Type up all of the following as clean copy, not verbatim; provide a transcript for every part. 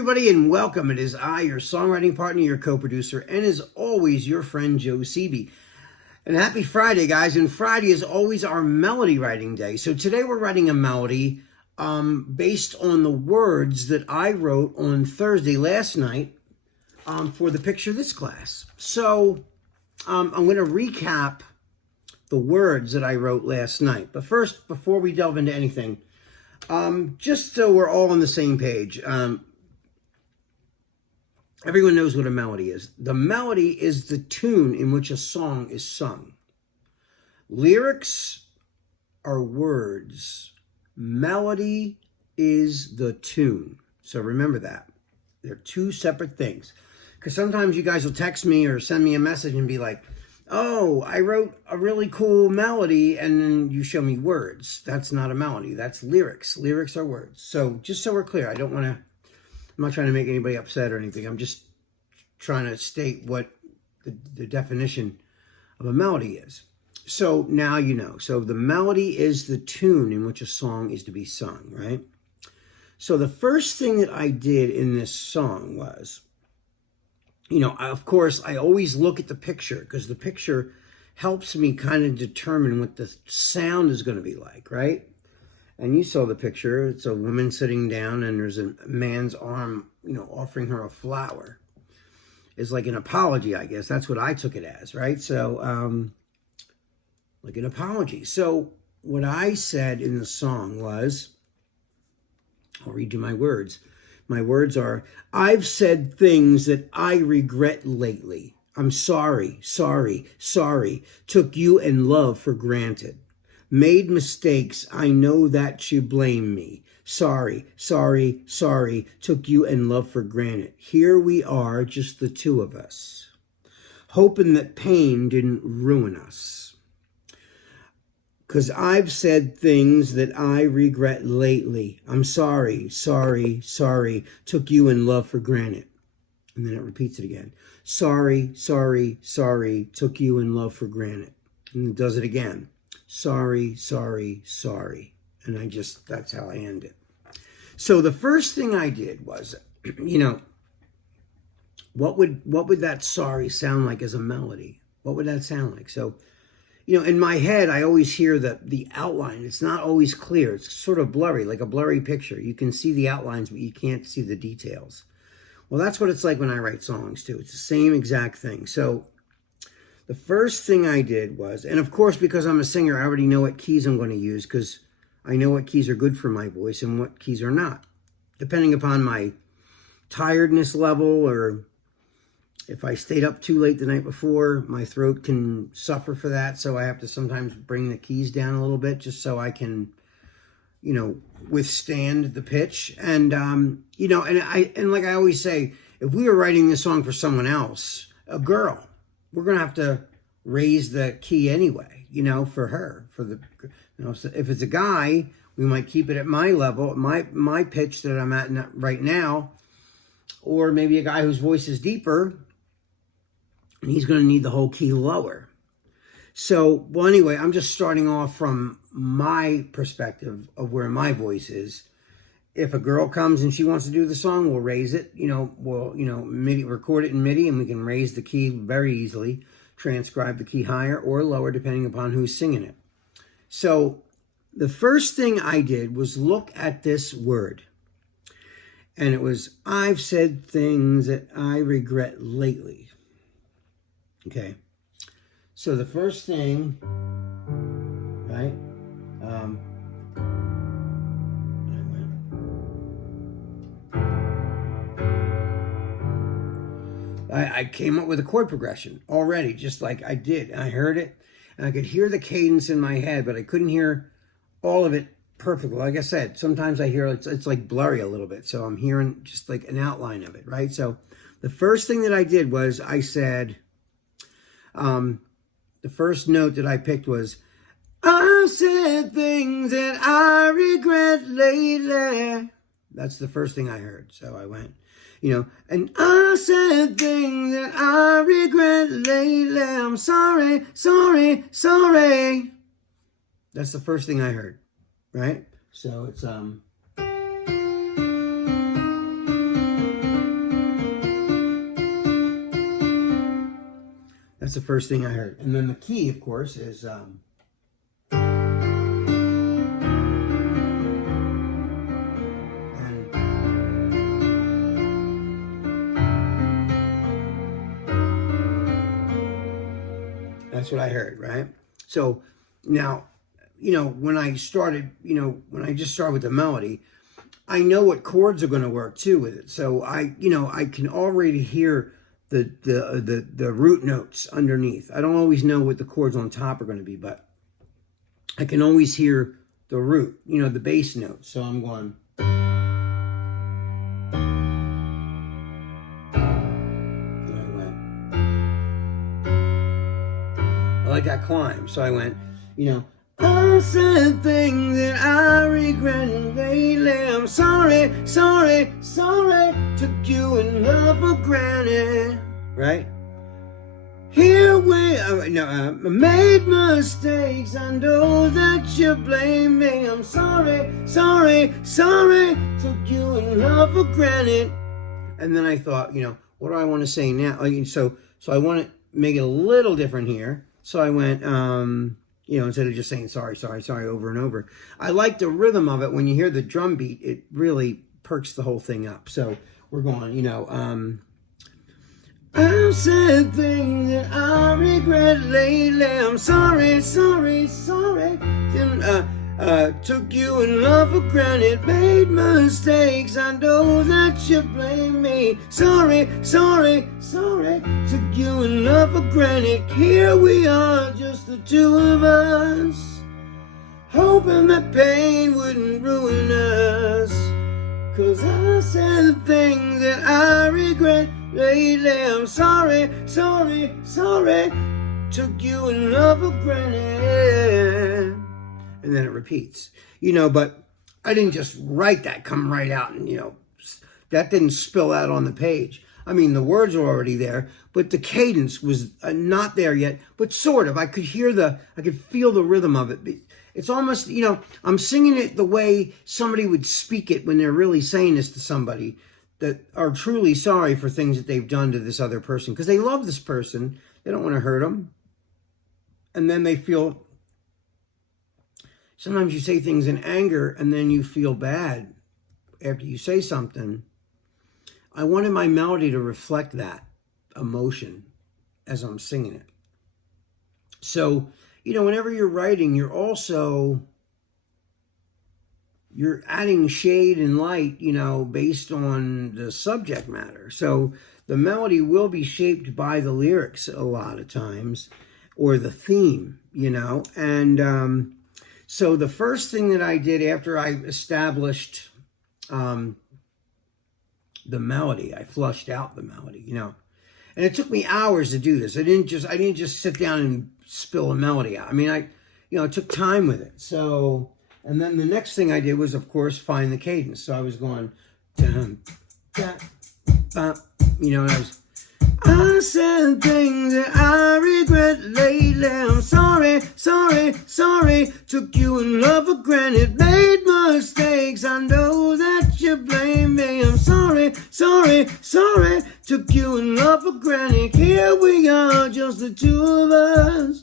everybody, and welcome. It is I, your songwriting partner, your co-producer, and as always, your friend Joe Seeby. And happy Friday, guys. And Friday is always our melody writing day. So today we're writing a melody based on the words that I wrote on Thursday last night for the Picture This class. So I'm going to recap the words that I wrote last night. But first, before we delve into anything, just so we're all on the same page, everyone knows what a melody is. The melody is the tune in which a song is sung. Lyrics are words. Melody is the tune. So remember that. They're two separate things. Because sometimes you guys will text me or send me a message and be like, oh, I wrote a really cool melody, and then you show me words. That's not a melody. That's lyrics. Lyrics are words. So just so we're clear, I'm not trying to make anybody upset or anything. I'm just trying to state what the definition of a melody is. So now you know. So the melody is the tune in which a song is to be sung, right? So the first thing that I did in this song was, of course, I always look at the picture because the picture helps me kind of determine what the sound is going to be like, right? And you saw the picture. It's a woman sitting down and there's a man's arm, offering her a flower. It's like an apology, I guess. That's what I took it as, right? So, like an apology. So what I said in the song was, I'll read you my words. My words are, I've said things that I regret lately. I'm sorry, sorry, sorry. Took you and love for granted. Made mistakes, I know that you blame me. Sorry, sorry, sorry, took you and love for granted. Here we are, just the two of us, hoping that pain didn't ruin us. 'Cause I've said things that I regret lately. I'm sorry, sorry, sorry, took you and love for granted. And then it repeats it again. Sorry, sorry, sorry, took you and love for granted. And it does it again. Sorry, sorry, sorry. And that's how I end it. So the first thing I did was, what would that sorry sound like as a melody? What would that sound like? So, in my head, I always hear the outline. It's not always clear. It's sort of blurry, like a blurry picture. You can see the outlines, but you can't see the details. Well, that's what it's like when I write songs, too. It's the same exact thing. So the first thing I did was, and of course, because I'm a singer, I already know what keys I'm going to use because I know what keys are good for my voice and what keys are not, depending upon my tiredness level, or if I stayed up too late the night before, my throat can suffer for that. So I have to sometimes bring the keys down a little bit just so I can, withstand the pitch. And, and like I always say, if we were writing this song for someone else, a girl, we're going to have to raise the key anyway, for her, so if it's a guy, we might keep it at my level, my pitch that I'm at right now, or maybe a guy whose voice is deeper, and he's going to need the whole key lower. So, well, anyway, I'm just starting off from my perspective of where my voice is. If a girl comes and she wants to do the song, we'll raise it. MIDI, record it in MIDI, and we can raise the key very easily, transcribe the key higher or lower, depending upon who's singing it. So the first thing I did was look at this word. And it was, I've said things that I regret lately. Okay. So the first thing, right? I came up with a chord progression already, just like I did. And I heard it, and I could hear the cadence in my head, but I couldn't hear all of it perfectly. Like I said, sometimes I hear it's like blurry a little bit. So I'm hearing just like an outline of it, right? So the first thing that I did was I said, the first note that I picked was, I said things that I regret lately. That's the first thing I heard. So I went, and I said things that I regret lately. I'm sorry, sorry, sorry. That's the first thing I heard, right? So it's, That's the first thing I heard. And then the key, of course, is that's what I heard, right? So now, when I started, when I just started with the melody, I know what chords are going to work too with it. So I can already hear the root notes underneath. I don't always know what the chords on top are going to be, but I can always hear the root, the bass notes. So I'm going. I like that climb. So I went, I said things that I regret lately. I'm sorry, sorry, sorry. Took you in love for granted. Right? Here we are. No, I made mistakes. I know that you blame me. I'm sorry, sorry, sorry. Took you in love for granted. And then I thought, what do I want to say now? So I want to make it a little different here. So I went, instead of just saying sorry, sorry, sorry over and over. I like the rhythm of it. When you hear the drum beat, it really perks the whole thing up. So we're going, I've said things that I regret lately. I'm sorry, sorry, sorry. Took you in love for granted. Made mistakes. I know that you blame me. Sorry, sorry, sorry. Took you in love for granted. Here we are, just the two of us, hoping that pain wouldn't ruin us. 'Cause I said things that I regret lately. I'm sorry, sorry, sorry. Took you in love for granted. And then it repeats, but I didn't just write that, come right out, and, that didn't spill out on the page. I mean, the words are already there, but the cadence was not there yet, but sort of. I could feel the rhythm of it. It's almost, I'm singing it the way somebody would speak it when they're really saying this to somebody that are truly sorry for things that they've done to this other person, because they love this person. They don't want to hurt them. And then they feel, sometimes you say things in anger and then you feel bad after you say something. I wanted my melody to reflect that emotion as I'm singing it. So, whenever you're writing, you're adding shade and light, based on the subject matter. So the melody will be shaped by the lyrics a lot of times, or the theme, and so the first thing that I did after I established the melody, I flushed out the melody, and it took me hours to do this. I didn't just sit down and spill a melody out. I mean, I took time with it. So, and then the next thing I did was, of course, find the cadence. So I was going, dun, da, ba, and I said things that I regret lately. I'm sorry, sorry, sorry. Took you in love for granted. Made mistakes. I know that you blame me. I'm sorry, sorry, sorry. Took you in love for granted. Here we are, just the two of us.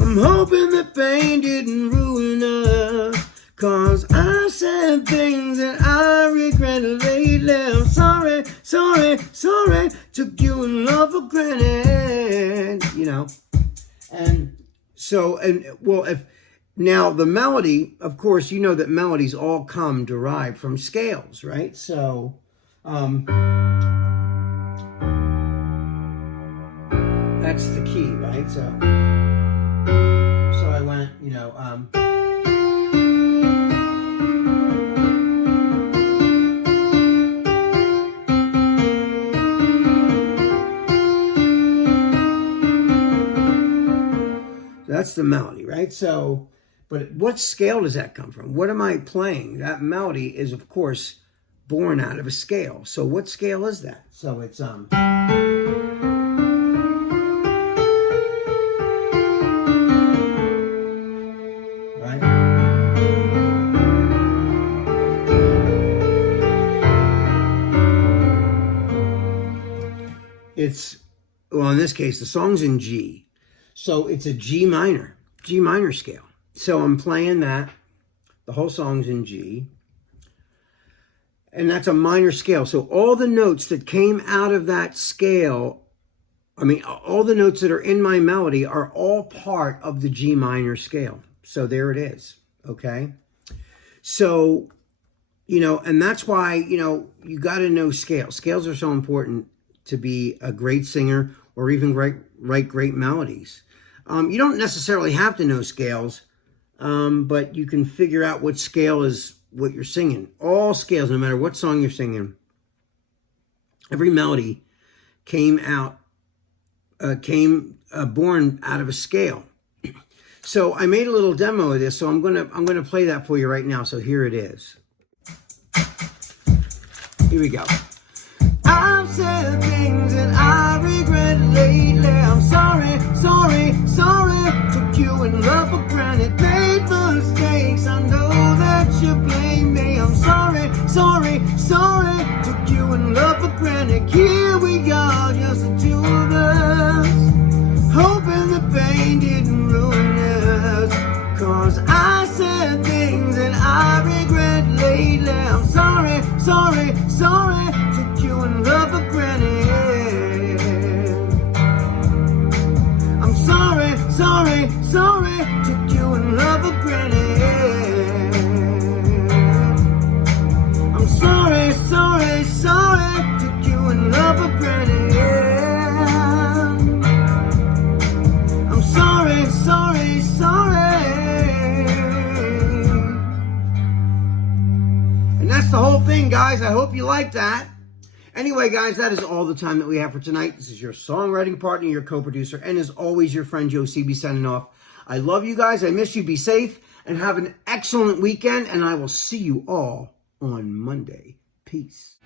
I'm hoping the pain didn't ruin us. 'Cause I said things that I regret lately. I'm sorry, sorry, sorry. Took you in love for granted. And so, if now the melody, of course, that melodies all come derived from scales, right? So, that's the key, right? So I went, that's the melody, right? So, but what scale does that come from? What am I playing? That melody is, of course, born out of a scale. So what scale is that? So it's, right? It's well, in this case, the song's in G. So it's a G minor scale. So I'm playing that. The whole song's in G. And that's a minor scale. So all the notes that came out of that scale, all the notes that are in my melody are all part of the G minor scale. So there it is, okay? So, and that's why, you got to know scales. Scales are so important to be a great singer or even write great melodies. You don't necessarily have to know scales, but you can figure out what scale is what you're singing. All scales, no matter what song you're singing, every melody came born out of a scale. So I made a little demo of this, so I'm gonna play that for you right now. So here it is. Here we go. I've said things that I regret lately. I'm sorry, took you in love for granted, made mistakes. I know that you blame me. I'm sorry, took you in love for granted. Here we are, just the two of us, hoping the pain didn't ruin us. 'Cause I said things that I regret lately. I'm sorry, took you in love for granted. I'm sorry, took you in love for granted. I'm sorry, took you in love for granted. I'm sorry. And that's the whole thing, guys. I hope you like that. Anyway, guys, that is all the time that we have for tonight. This is your songwriting partner, your co-producer, and as always, your friend Joe CB signing off. I love you guys. I miss you. Be safe and have an excellent weekend, and I will see you all on Monday. Peace.